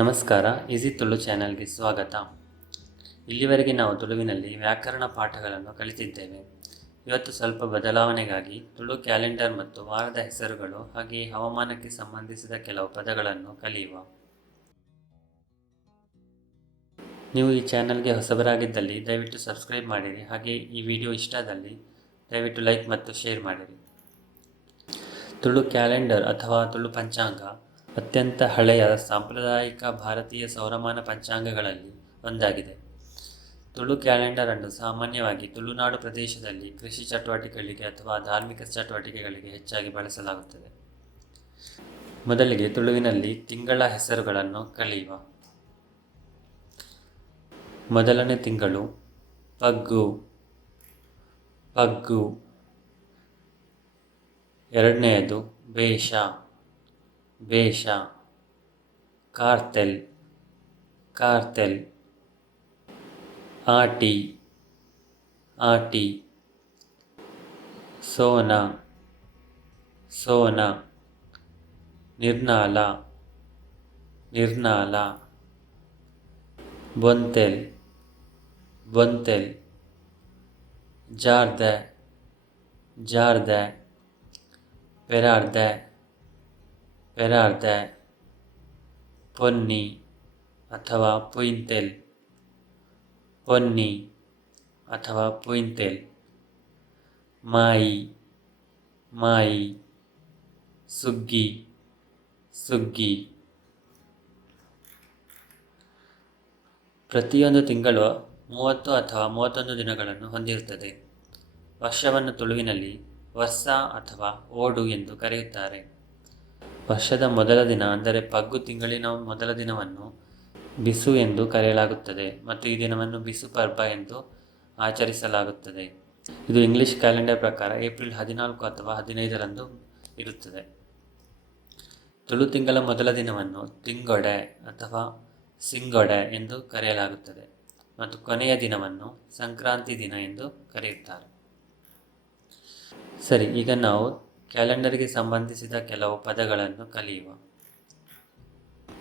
ನಮಸ್ಕಾರ, ಈಸಿ ತುಳು ಚಾನೆಲ್ಗೆ ಸ್ವಾಗತ. ಇಲ್ಲಿವರೆಗೆ ನಾವು ತುಳುವಿನಲ್ಲಿ ವ್ಯಾಕರಣ ಪಾಠಗಳನ್ನು ಕಲಿತಿದ್ದೇವೆ. ಇವತ್ತು ಸ್ವಲ್ಪ ಬದಲಾವಣೆಗಾಗಿ ತುಳು ಕ್ಯಾಲೆಂಡರ್ ಮತ್ತು ವಾರದ ಹೆಸರುಗಳು ಹಾಗೆಯೇ ಹವಾಮಾನಕ್ಕೆ ಸಂಬಂಧಿಸಿದ ಕೆಲವು ಪದಗಳನ್ನು ಕಲಿಯುವ. ನೀವು ಈ ಚಾನೆಲ್ಗೆ ಹೊಸಬರಾಗಿದ್ದಲ್ಲಿ ದಯವಿಟ್ಟು ಸಬ್ಸ್ಕ್ರೈಬ್ ಮಾಡಿರಿ. ಹಾಗೆಯೇ ಈ ವಿಡಿಯೋ ಇಷ್ಟದಲ್ಲಿ ದಯವಿಟ್ಟು ಲೈಕ್ ಮತ್ತು ಶೇರ್ ಮಾಡಿರಿ. ತುಳು ಕ್ಯಾಲೆಂಡರ್ ಅಥವಾ ತುಳು ಪಂಚಾಂಗ ಅತ್ಯಂತ ಹಳೆಯ ಸಾಂಪ್ರದಾಯಿಕ ಭಾರತೀಯ ಸೌರಮಾನ ಪಂಚಾಂಗಗಳಲ್ಲಿ ಒಂದಾಗಿದೆ. ತುಳು ಕ್ಯಾಲೆಂಡರ್ ಅನ್ನು ಸಾಮಾನ್ಯವಾಗಿ ತುಳುನಾಡು ಪ್ರದೇಶದಲ್ಲಿ ಕೃಷಿ ಚಟುವಟಿಕೆಗಳಿಗೆ ಅಥವಾ ಧಾರ್ಮಿಕ ಚಟುವಟಿಕೆಗಳಿಗೆ ಹೆಚ್ಚಾಗಿ ಬಳಸಲಾಗುತ್ತದೆ. ಮೊದಲಿಗೆ ತುಳುವಿನಲ್ಲಿ ತಿಂಗಳ ಹೆಸರುಗಳನ್ನು ಕಲಿಯುವ. ಮೊದಲನೇ ತಿಂಗಳು ಪಗ್ಗು, ಪಗ್ಗು. ಎರಡನೆಯದು ಬೇಷ, ಬೇಷ. ಕಾರ್ತೆಲ್, ಕಾರ್ತೆಲ್. ಆಟಿ, ಆಟಿ. ಸೋನ, ಸೋನ. ನಿರ್ನಾಲ, ನಿರ್ನಾಲ. ಬೊಂತೆಲ್, ಬೊಂತೆಲ್. ಜಾರ್ದೆ, ಜಾರ್ದೆ. ಪೆರಾರ್ದೆ, ಪೆರಾರ್ದೆ. ಪೊನ್ನಿ ಅಥವಾ ಪುಯಿಂತೆಲ್, ಪೊನ್ನಿ ಅಥವಾ ಪುಯಿಂತೆಲ್. ಮಾಯಿ, ಮಾಯಿ. ಸುಗ್ಗಿ, ಸುಗ್ಗಿ. ಪ್ರತಿಯೊಂದು ತಿಂಗಳು 30 ಅಥವಾ 31 ದಿನಗಳನ್ನು ಹೊಂದಿರುತ್ತದೆ. ವರ್ಷವನ್ನು ತುಳುವಿನಲ್ಲಿ ವರ್ಷ ಅಥವಾ ಓಡು ಎಂದು ಕರೆಯುತ್ತಾರೆ. ವರ್ಷದ ಮೊದಲ ದಿನ ಅಂದರೆ ಪಗ್ಗು ತಿಂಗಳಿನ ಮೊದಲ ದಿನವನ್ನು ಬಿಸು ಎಂದು ಕರೆಯಲಾಗುತ್ತದೆ ಮತ್ತು ಈ ದಿನವನ್ನು ಬಿಸು ಪರ್ಬ ಎಂದು ಆಚರಿಸಲಾಗುತ್ತದೆ. ಇದು ಇಂಗ್ಲಿಷ್ ಕ್ಯಾಲೆಂಡರ್ ಪ್ರಕಾರ ಏಪ್ರಿಲ್ 14 ಅಥವಾ 15ರಂದು ಇರುತ್ತದೆ. ತುಳು ತಿಂಗಳ ಮೊದಲ ದಿನವನ್ನು ತಿಂಗೊಡೆ ಅಥವಾ ಸಿಂಗೊಡೆ ಎಂದು ಕರೆಯಲಾಗುತ್ತದೆ ಮತ್ತು ಕೊನೆಯ ದಿನವನ್ನು ಸಂಕ್ರಾಂತಿ ದಿನ ಎಂದು ಕರೆಯುತ್ತಾರೆ. ಸರಿ, ಈಗ ನಾವು ಕ್ಯಾಲೆಂಡರ್ಗೆ ಸಂಬಂಧಿಸಿದ ಕೆಲವು ಪದಗಳನ್ನು ಕಲಿಯುವ.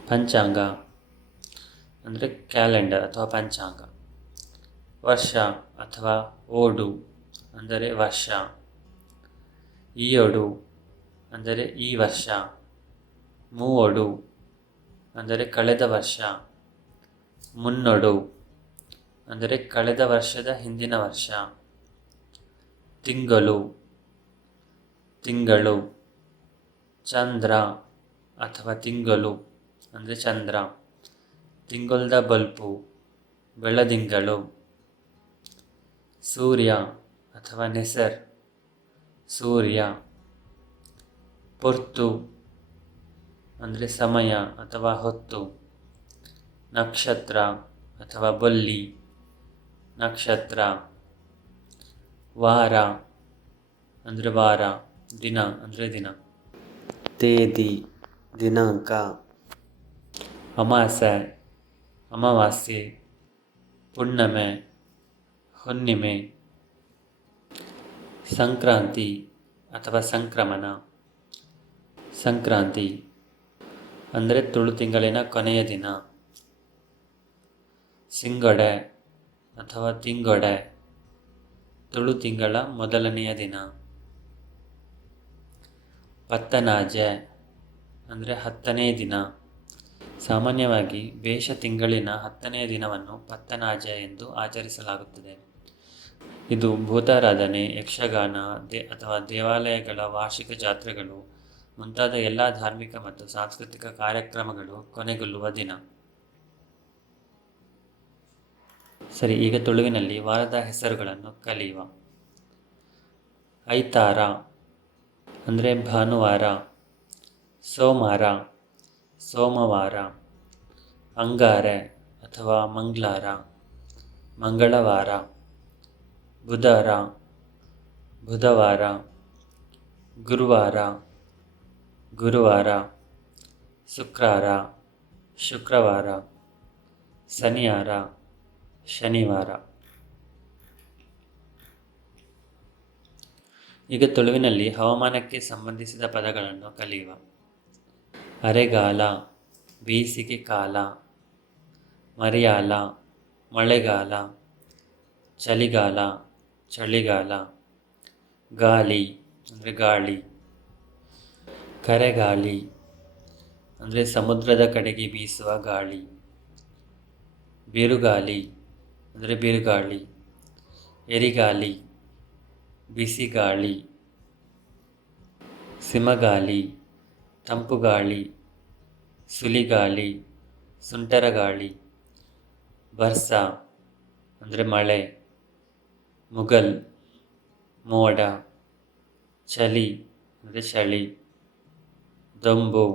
ಪಂಚಾಂಗ ಅಂದರೆ ಕ್ಯಾಲೆಂಡರ್ ಅಥವಾ ಪಂಚಾಂಗ. ವರ್ಷ ಅಥವಾ ಓಡು ಅಂದರೆ ವರ್ಷ. ಈಯೊಡು ಅಂದರೆ ಈ ವರ್ಷ. ಮೂವೊಡು ಅಂದರೆ ಕಳೆದ ವರ್ಷ. ಮುನ್ನೊಡು ಅಂದರೆ ಕಳೆದ ವರ್ಷದ ಹಿಂದಿನ ವರ್ಷ. ತಿಂಗಳು, ತಿಂಗಳು. ಚಂದ್ರ ಅಥವಾ ತಿಂಗಳು ಅಂದರೆ ಚಂದ್ರ. ತಿಂಗೊಳ್ದ ಬಲ್ಪು, ಬೆಳದಿಂಗಳು. ಸೂರ್ಯ ಅಥವಾ ನೆಸರ್, ಸೂರ್ಯ. ಪೊರ್ತು ಅಂದರೆ ಸಮಯ ಅಥವಾ ಹೊತ್ತು. ನಕ್ಷತ್ರ ಅಥವಾ ಬೊಲ್ಲಿ, ನಕ್ಷತ್ರ. ವಾರ ಅಂದರೆ ವಾರ. ದಿನ ಅಂದರೆ ದಿನ. ತೇದಿ, ದಿನಾಂಕ. ಅಮಾಸೆ, ಅಮಾವಾಸ್ಯೆ. ಹುಣ್ಣಿಮೆ, ಹುಣ್ಣಿಮೆ. ಸಂಕ್ರಾಂತಿ ಅಥವಾ ಸಂಕ್ರಮಣ, ಸಂಕ್ರಾಂತಿ ಅಂದರೆ ತುಳು ತಿಂಗಳಿನ ಕೊನೆಯ ದಿನ. ಸಿಂಗೊಡೆ ಅಥವಾ ತಿಂಗೊಡೆ, ತುಳು ತಿಂಗಳ ಮೊದಲನೆಯ ದಿನ. ಪತ್ತನಾಜೆ ಅಂದರೆ 10ನೇ ದಿನ. ಸಾಮಾನ್ಯವಾಗಿ ಬೇಷ ತಿಂಗಳಿನ 10ನೇ ದಿನವನ್ನು ಪತ್ತನಾಜೆ ಎಂದು ಆಚರಿಸಲಾಗುತ್ತದೆ. ಇದು ಭೂತಾರಾಧನೆ, ಯಕ್ಷಗಾನ ಅಥವಾ ದೇವಾಲಯಗಳ ವಾರ್ಷಿಕ ಜಾತ್ರೆಗಳು ಮುಂತಾದ ಎಲ್ಲ ಧಾರ್ಮಿಕ ಮತ್ತು ಸಾಂಸ್ಕೃತಿಕ ಕಾರ್ಯಕ್ರಮಗಳು ಕೊನೆಗೊಳ್ಳುವ ದಿನ. ಸರಿ, ಈಗ ತುಳುವಿನಲ್ಲಿ ವಾರದ ಹೆಸರುಗಳನ್ನು ಕಲಿಯುವ. ಐತಾರ ಅಂದರೆ ಭಾನುವಾರ. ಸೋಮವಾರ, ಸೋಮವಾರ. ಅಂಗಾರೆ ಅಥವಾ ಮಂಗಳವಾರ, ಮಂಗಳವಾರ. ಬುಧವಾರ, ಬುಧವಾರ. ಗುರುವಾರ, ಗುರುವಾರ. ಶುಕ್ರವಾರ, ಶುಕ್ರವಾರ. ಶನಿವಾರ, ಶನಿವಾರ. ಈಗ ತುಳುವಿನಲ್ಲಿ ಹವಾಮಾನಕ್ಕೆ ಸಂಬಂಧಿಸಿದ ಪದಗಳನ್ನು ಕಲಿಯುವ. ಅರೆಗಾಲ ಬೇಸಿಗೆ ಕಾಲ, ಮರೆಯಾಲ, ಮಳೆಗಾಲ, ಚಳಿಗಾಲ, ಚಳಿಗಾಲ. ಗಾಳಿ ಅಂದರೆ ಗಾಳಿ, ಕರೆಗಾಳಿ ಅಂದರೆ ಸಮುದ್ರದ ಕಡೆಗೆ ಬೀಸುವ ಗಾಳಿ. ಬಿರುಗಾಳಿ ಅಂದರೆ ಬಿರುಗಾಳಿ. ಎರಿಗಾಳಿ, ಬಿಸಿಗಾಳಿ. ಸಿಮಗಾಳಿ, ತಂಪುಗಾಳಿ, ಸುಲಿಗಾಳಿ, ಸುಂಟರಗಾಳಿ. ಬರ್ಸ ಅಂದರೆ ಮಳೆ, ಮುಗಲ್ ಮೋಡ, ಚಳಿ ಅಂದರೆ ಚಳಿ, ದೊಂಬು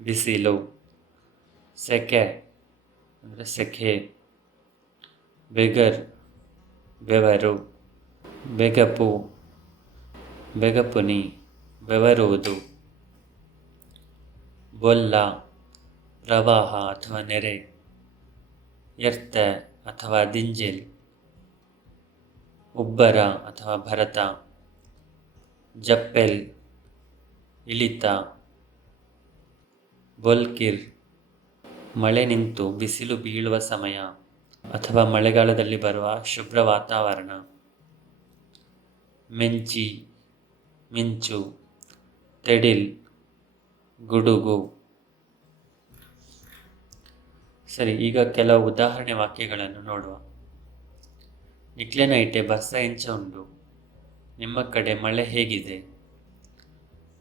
ಬಿಸಿಲು, ಸೆಕೆ ಅಂದರೆ ಸೆಕೆ, ಬೆಗರ್ ಬೆವರು, ಬೆಗಪು ಬೆಗಪುನಿ ಬೆವರುವುದು. ಬೊಲ್ಲ ಪ್ರವಾಹ ಅಥವಾ ನೆರೆ, ಎರ್ತ ಅಥವಾ ದಿಂಜೆಲ್, ಉಬ್ಬರ ಅಥವಾ ಭರತ, ಜಪ್ಪೆಲ್ ಇಳಿತ, ಬೊಲ್ಕಿರ್ ಮಳೆ ನಿಂತು ಬಿಸಿಲು ಬೀಳುವ ಸಮಯ ಅಥವಾ ಮಳೆಗಾಲದಲ್ಲಿ ಬರುವ ಶುಭ್ರ ವಾತಾವರಣ. ಮೆಂಚಿ ಮಿಂಚು, ತೆಡಿಲ್ ಗುಡುಗು. ಸರಿ, ಈಗ ಕೆಲವು ಉದಾಹರಣೆ ವಾಕ್ಯಗಳನ್ನು ನೋಡುವ. ನಿಕ್ಲೆನೈಟೆ ಬರ್ಸ ಇಂಚ ಉಂಡು, ನಿಮ್ಮ ಕಡೆ ಮಳೆ ಹೇಗಿದೆ?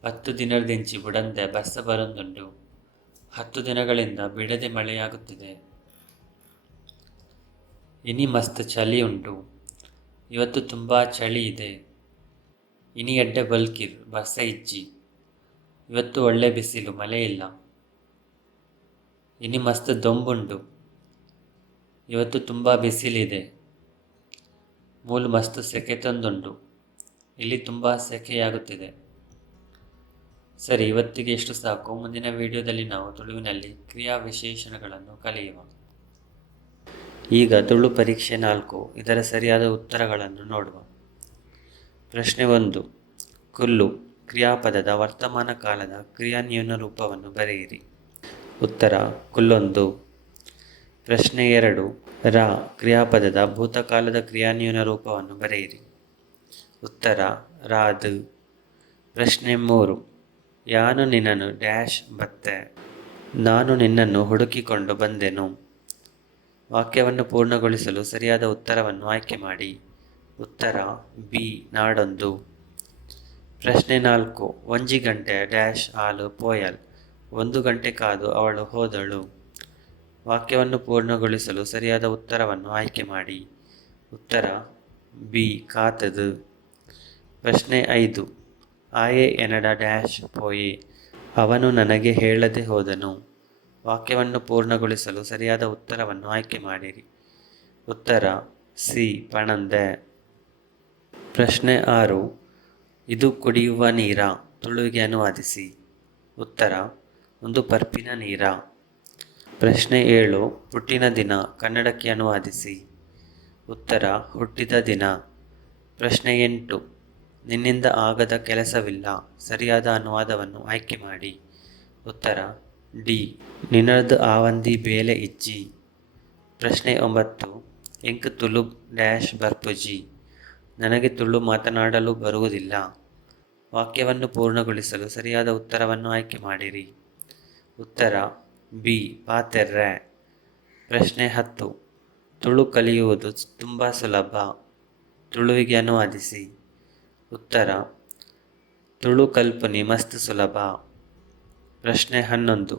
10 ದಿನದಿಂಚಿ ಬುಡಂದೆ ಬರ್ಸ ಬರೊಂದುಂಡು, 10 ದಿನಗಳಿಂದ ಬಿಡದೆ ಮಳೆಯಾಗುತ್ತಿದೆ. ಇನಿ ಮಸ್ತ್ ಚಳಿ ಉಂಟು, ಇವತ್ತು ತುಂಬ ಚಳಿ ಇದೆ. ಇನಿ ಎಡ್ಡೆ ಬಲ್ಕಿರ್ ಬರ್ಸ ಇಜ್ಜಿ, ಇವತ್ತು ಒಳ್ಳೆ ಬಿಸಿಲು, ಮಳೆ ಇಲ್ಲ. ಇನಿ ಮಸ್ತ್ ದೊಂಬುಂಡು, ಇವತ್ತು ತುಂಬ ಬಿಸಿಲಿದೆ. ಮೂಲು ಮಸ್ತ್ ಸೆಕೆ ತಂದುಂಡು, ಇಲ್ಲಿ ತುಂಬ ಸೆಕೆಯಾಗುತ್ತಿದೆ. ಸರಿ, ಇವತ್ತಿಗೆ ಎಷ್ಟು ಸಾಕು. ಮುಂದಿನ ವಿಡಿಯೋದಲ್ಲಿ ನಾವು ತುಳುವಿನಲ್ಲಿ ಕ್ರಿಯಾ ವಿಶೇಷಣಗಳನ್ನು ಕಲಿಯುವ. ಈಗ ತುಳು ಪರೀಕ್ಷೆ 4, ಇದರ ಸರಿಯಾದ ಉತ್ತರಗಳನ್ನು ನೋಡುವ. ಪ್ರಶ್ನೆ 1. ಕುಲ್ಲು ಕ್ರಿಯಾಪದದ ವರ್ತಮಾನ ಕಾಲದ ಕ್ರಿಯಾನ್ಯೂನ ರೂಪವನ್ನು ಬರೆಯಿರಿ. ಉತ್ತರ ಕುಲ್ಲೊಂದು. ಪ್ರಶ್ನೆ 2. ರ ಕ್ರಿಯಾಪದದ ಭೂತಕಾಲದ ಕ್ರಿಯಾನ್ಯೂನ ರೂಪವನ್ನು ಬರೆಯಿರಿ. ಉತ್ತರ ರಾದು. ಪ್ರಶ್ನೆ 3. ಯಾನು ನಿನ್ನನ್ನು ಡ್ಯಾಶ್ ಬತ್ತೆ, ನಾನು ನಿನ್ನನ್ನು ಹುಡುಕಿಕೊಂಡು ಬಂದೆನು. ವಾಕ್ಯವನ್ನು ಪೂರ್ಣಗೊಳಿಸಲು ಸರಿಯಾದ ಉತ್ತರವನ್ನು ಆಯ್ಕೆ ಮಾಡಿ. ಉತ್ತರ ಬಿ ನಾಡೊಂದು. ಪ್ರಶ್ನೆ 4. 1 ಗಂಟೆ ಡ್ಯಾಶ್ ಆಲು ಪೋಯಲ್, 1 ಗಂಟೆ ಕಾದು ಅವಳು ಹೋದಳು. ವಾಕ್ಯವನ್ನು ಪೂರ್ಣಗೊಳಿಸಲು ಸರಿಯಾದ ಉತ್ತರವನ್ನು ಆಯ್ಕೆ ಮಾಡಿ. ಉತ್ತರ ಬಿ ಕಾತದು. ಪ್ರಶ್ನೆ 5. ಆಯೆ ಎನಡ ಡ್ಯಾಶ್ ಪೋಯೆ, ಅವನು ನನಗೆ ಹೇಳದೆ ಹೋದನು. ವಾಕ್ಯವನ್ನು ಪೂರ್ಣಗೊಳಿಸಲು ಸರಿಯಾದ ಉತ್ತರವನ್ನು ಆಯ್ಕೆ ಮಾಡಿರಿ. ಉತ್ತರ ಸಿ ಪಣಂದೆ. ಪ್ರಶ್ನೆ 6. ಇದು ಕುಡಿಯುವ ನೀರ, ತುಳುವಿಗೆ ಅನುವಾದಿಸಿ. ಉತ್ತರ ಒಂದು ಪರ್ಪಿನ ನೀರ. ಪ್ರಶ್ನೆ 7. ಹುಟ್ಟಿನ ದಿನ, ಕನ್ನಡಕ್ಕೆ ಅನುವಾದಿಸಿ. ಉತ್ತರ ಹುಟ್ಟಿದ ದಿನ. ಪ್ರಶ್ನೆ 8. ನಿನ್ನಿಂದ ಆಗದ ಕೆಲಸವಿಲ್ಲ, ಸರಿಯಾದ ಅನುವಾದವನ್ನು ಆಯ್ಕೆ ಮಾಡಿ. ಉತ್ತರ ಡಿ ನಿನ್ನದು ಆವಂದಿ ಬೇಲೆ ಇಜ್ಜಿ. ಪ್ರಶ್ನೆ 9. ಎಂಕ್ ತುಳು ಡ್ಯಾಶ್ ಬರ್ಪುಜಿ, ನನಗೆ ತುಳು ಮಾತನಾಡಲು ಬರುವುದಿಲ್ಲ. ವಾಕ್ಯವನ್ನು ಪೂರ್ಣಗೊಳಿಸಲು ಸರಿಯಾದ ಉತ್ತರವನ್ನು ಆಯ್ಕೆ ಮಾಡಿರಿ. ಉತ್ತರ ಬಿ ಪಾತೆರ್ರೆ. ಪ್ರಶ್ನೆ 10. ತುಳು ಕಲಿಯುವುದು ತುಂಬ ಸುಲಭ, ತುಳುವಿಗೆ ಅನುವಾದಿಸಿ. ಉತ್ತರ ತುಳು ಕಲ್ಪುನಿ ಮಸ್ತ್ ಸುಲಭ. ಪ್ರಶ್ನೆ 11.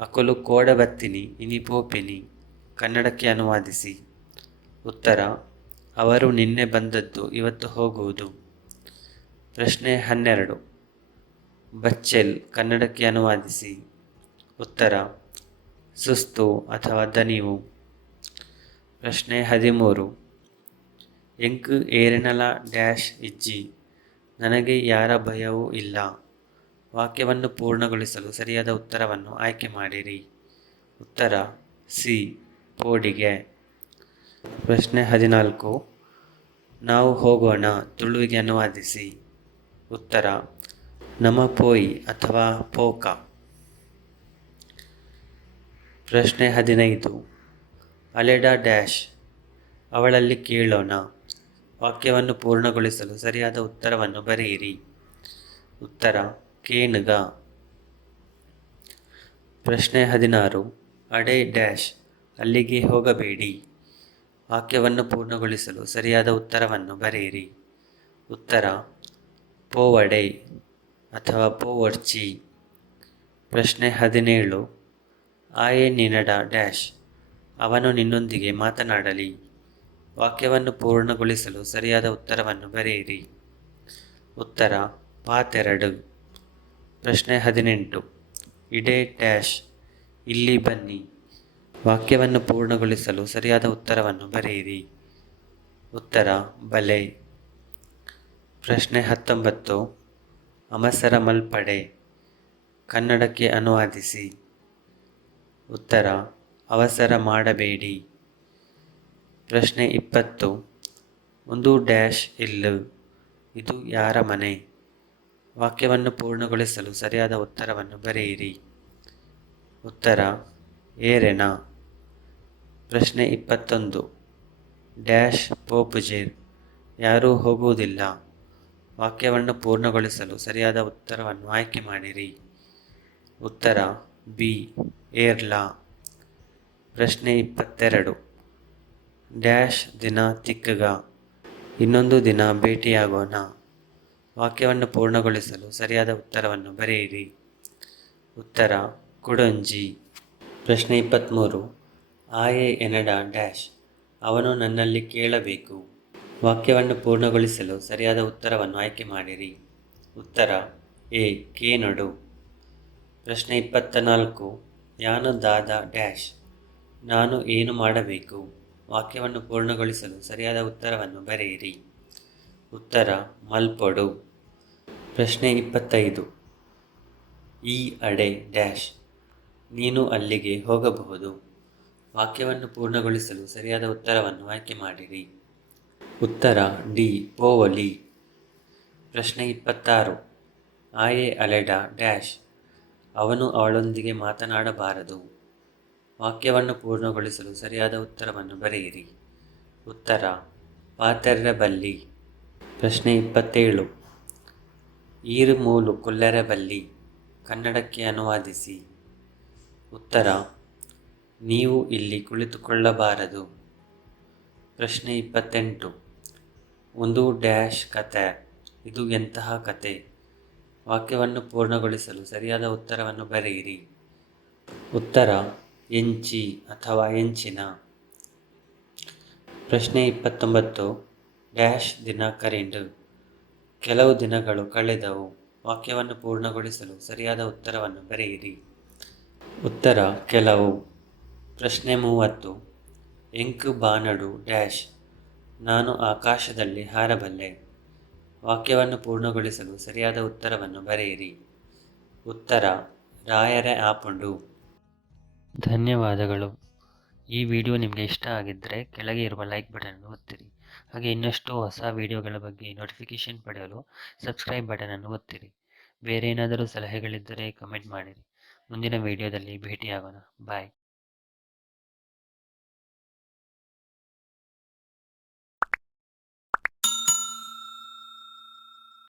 ಅಕುಲು ಕೋಡ ಬತ್ತಿನಿ ಇನಿ ಪೋಪಿನಿ, ಕನ್ನಡಕ್ಕೆ ಅನುವಾದಿಸಿ. ಉತ್ತರ ಅವರು ನಿನ್ನೆ ಬಂದದ್ದು, ಇವತ್ತು ಹೋಗುವುದು. ಪ್ರಶ್ನೆ 12. ಬಚ್ಚೆಲ್, ಕನ್ನಡಕ್ಕೆ ಅನುವಾದಿಸಿ. ಉತ್ತರ ಸುಸ್ತು ಅಥವಾ ದನಿವು. ಪ್ರಶ್ನೆ 13. ಎಂಕ್ ಏರೆನಲ ಡ್ಯಾಶ್ ಇಜ್ಜಿ, ನನಗೆ ಯಾರ ಭಯವೂ ಇಲ್ಲ. ವಾಕ್ಯವನ್ನು ಪೂರ್ಣಗೊಳಿಸಲು ಸರಿಯಾದ ಉತ್ತರವನ್ನು ಆಯ್ಕೆ ಮಾಡಿರಿ. ಉತ್ತರ ಸಿ ಪೋಡಿಗೆ. ಪ್ರಶ್ನೆ 14. ನಾವು ಹೋಗೋಣ, ತುಳುವಿಗೆ ಅನುವಾದಿಸಿ. ಉತ್ತರ ನಮ ಪೋಯಿ ಅಥವಾ ಪೋಕ. ಪ್ರಶ್ನೆ 15. ಅಲೆಡ ಡ್ಯಾಶ್ ಅವಳಲ್ಲಿ ಕೇಳೋಣ. ವಾಕ್ಯವನ್ನು ಪೂರ್ಣಗೊಳಿಸಲು ಸರಿಯಾದ ಉತ್ತರವನ್ನು ಬರೆಯಿರಿ. ಉತ್ತರ ಕೇನುಗ. ಪ್ರಶ್ನೆ 16. ಅಡೆ ಡ್ಯಾಶ್ ಅಲ್ಲಿಗೆ ಹೋಗಬೇಡಿ. ವಾಕ್ಯವನ್ನು ಪೂರ್ಣಗೊಳಿಸಲು ಸರಿಯಾದ ಉತ್ತರವನ್ನು ಬರೆಯಿರಿ. ಉತ್ತರ ಪೋವಡೆ ಅಥವಾ ಪೋವರ್ಚಿ. ಪ್ರಶ್ನೆ 17. ಆಯೆ ನಿನಡ ಡ್ಯಾಶ್ ಅವನು ನಿನ್ನೊಂದಿಗೆ ಮಾತನಾಡಲಿ. ವಾಕ್ಯವನ್ನು ಪೂರ್ಣಗೊಳಿಸಲು ಸರಿಯಾದ ಉತ್ತರವನ್ನು ಬರೆಯಿರಿ. ಉತ್ತರ ಪಾತೆರಡು. ಪ್ರಶ್ನೆ 18. ಇಡೆ ಡ್ಯಾಶ್ ಇಲ್ಲಿ ಬನ್ನಿ. ವಾಕ್ಯವನ್ನು ಪೂರ್ಣಗೊಳಿಸಲು ಸರಿಯಾದ ಉತ್ತರವನ್ನು ಬರೆಯಿರಿ. ಉತ್ತರ ಬಲೆ. ಪ್ರಶ್ನೆ 19. ಅಮಸರ ಮಲ್ಪಡೆ ಕನ್ನಡಕ್ಕೆ ಅನುವಾದಿಸಿ. ಉತ್ತರ ಅವಸರ ಮಾಡಬೇಡಿ. ಪ್ರಶ್ನೆ 20. ಒಂದು ಡ್ಯಾಶ್ ಇಲ್ಲು ಇದು ಯಾರ ಮನೆ. ವಾಕ್ಯವನ್ನು ಪೂರ್ಣಗೊಳಿಸಲು ಸರಿಯಾದ ಉತ್ತರವನ್ನು ಬರೆಯಿರಿ. ಉತ್ತರ ಏರೆನ. ಪ್ರಶ್ನೆ 21. ಡ್ಯಾಶ್ ಪೋಪುಜೇರ್ ಯಾರೂ ಹೋಗುವುದಿಲ್ಲ. ವಾಕ್ಯವನ್ನು ಪೂರ್ಣಗೊಳಿಸಲು ಸರಿಯಾದ ಉತ್ತರವನ್ನು ಆಯ್ಕೆ ಮಾಡಿರಿ. ಉತ್ತರ ಬಿ ಏರ್ಲಾ. ಪ್ರಶ್ನೆ 22. ಡ್ಯಾಶ್ ದಿನ ತಿಕ್ಕಗ ಇನ್ನೊಂದು ದಿನ ಭೇಟಿಯಾಗೋಣ. ವಾಕ್ಯವನ್ನು ಪೂರ್ಣಗೊಳಿಸಲು ಸರಿಯಾದ ಉತ್ತರವನ್ನು ಬರೆಯಿರಿ. ಉತ್ತರ ಕುಡಂಜಿ. ಪ್ರಶ್ನೆ 23. ಆಯೆ ಎನಡ ಡ್ಯಾಶ್ ಅವನು ನನ್ನಲ್ಲಿ ಕೇಳಬೇಕು. ವಾಕ್ಯವನ್ನು ಪೂರ್ಣಗೊಳಿಸಲು ಸರಿಯಾದ ಉತ್ತರವನ್ನು ಆಯ್ಕೆ ಮಾಡಿರಿ. ಉತ್ತರ ಎ ಕೇನೊಡು. ಪ್ರಶ್ನೆ 24. ಯಾನು ದಾದ ಡ್ಯಾಶ್ ನಾನು ಏನು ಮಾಡಬೇಕು. ವಾಕ್ಯವನ್ನು ಪೂರ್ಣಗೊಳಿಸಲು ಸರಿಯಾದ ಉತ್ತರವನ್ನು ಬರೆಯಿರಿ. ಉತ್ತರ ಮಲ್ಪೊಡು. ಪ್ರಶ್ನೆ 25. ಈ ಅಡೆ ಡ್ಯಾಶ್ ನೀನು ಅಲ್ಲಿಗೆ ಹೋಗಬಹುದು. ವಾಕ್ಯವನ್ನು ಪೂರ್ಣಗೊಳಿಸಲು ಸರಿಯಾದ ಉತ್ತರವನ್ನು ಆಯ್ಕೆ ಮಾಡಿರಿ. ಉತ್ತರ ಡಿ ಪೋವಲಿ. ಪ್ರಶ್ನೆ 26. ಆಯೆ ಅಲೆಡ ಡ್ಯಾಶ್ ಅವನು ಅವಳೊಂದಿಗೆ ಮಾತನಾಡಬಾರದು. ವಾಕ್ಯವನ್ನು ಪೂರ್ಣಗೊಳಿಸಲು ಸರಿಯಾದ ಉತ್ತರವನ್ನು ಬರೆಯಿರಿ. ಉತ್ತರ ಪಾತೆರ್ರಬಲ್ಲಿ. ಪ್ರಶ್ನೆ 27. ಈರು ಮೂಲು ಕೊಲ್ಲೆರಬಲ್ಲಿ ಕನ್ನಡಕ್ಕೆ ಅನುವಾದಿಸಿ. ಉತ್ತರ ನೀವು ಇಲ್ಲಿ ಕುಳಿತುಕೊಳ್ಳಬಾರದು. ಪ್ರಶ್ನೆ 28. ಒಂದು ಡ್ಯಾಶ್ ಕತೆ ಇದು ಎಂತಹ ಕತೆ. ವಾಕ್ಯವನ್ನು ಪೂರ್ಣಗೊಳಿಸಲು ಸರಿಯಾದ ಉತ್ತರವನ್ನು ಬರೆಯಿರಿ. ಉತ್ತರ ಎಂಚಿ ಅಥವಾ ಎಂಚಿನ. ಪ್ರಶ್ನೆ 29. ಡ್ಯಾಶ್ ದಿನ ಕರೆಂಡು ಕೆಲವು ದಿನಗಳು ಕಳೆದವು. ವಾಕ್ಯವನ್ನು ಪೂರ್ಣಗೊಳಿಸಲು ಸರಿಯಾದ ಉತ್ತರವನ್ನು ಬರೆಯಿರಿ. ಉತ್ತರ ಕೆಲವು. ಪ್ರಶ್ನೆ 30. ಎಂಕು ಬಾನಡು ಡ್ಯಾಶ್ ನಾನು ಆಕಾಶದಲ್ಲಿ ಹಾರಬಲ್ಲೆ. ವಾಕ್ಯವನ್ನು ಪೂರ್ಣಗೊಳಿಸಲು ಸರಿಯಾದ ಉತ್ತರವನ್ನು ಬರೆಯಿರಿ. ಉತ್ತರ ರಾಯರ ಆಪುಂಡು. ಧನ್ಯವಾದಗಳು. ಈ ವಿಡಿಯೋ ನಿಮಗೆ ಇಷ್ಟ ಆಗಿದ್ದರೆ ಕೆಳಗೆ ಇರುವ ಲೈಕ್ ಬಟನನ್ನು ಒತ್ತಿರಿ. ಹಾಗೆ ಇನ್ನಷ್ಟು ಹೊಸ ವಿಡಿಯೋಗಳ ಬಗ್ಗೆ ನೋಟಿಫಿಕೇಷನ್ ಪಡೆಯಲು ಸಬ್ಸ್ಕ್ರೈಬ್ ಬಟನನ್ನು ಒತ್ತಿರಿ. ಬೇರೆ ಏನಾದರೂ ಸಲಹೆಗಳಿದ್ದರೆ ಕಮೆಂಟ್ ಮಾಡಿರಿ. ಮುಂದಿನ ವಿಡಿಯೋದಲ್ಲಿ ಭೇಟಿಯಾಗೋಣ. ಬಾಯ್.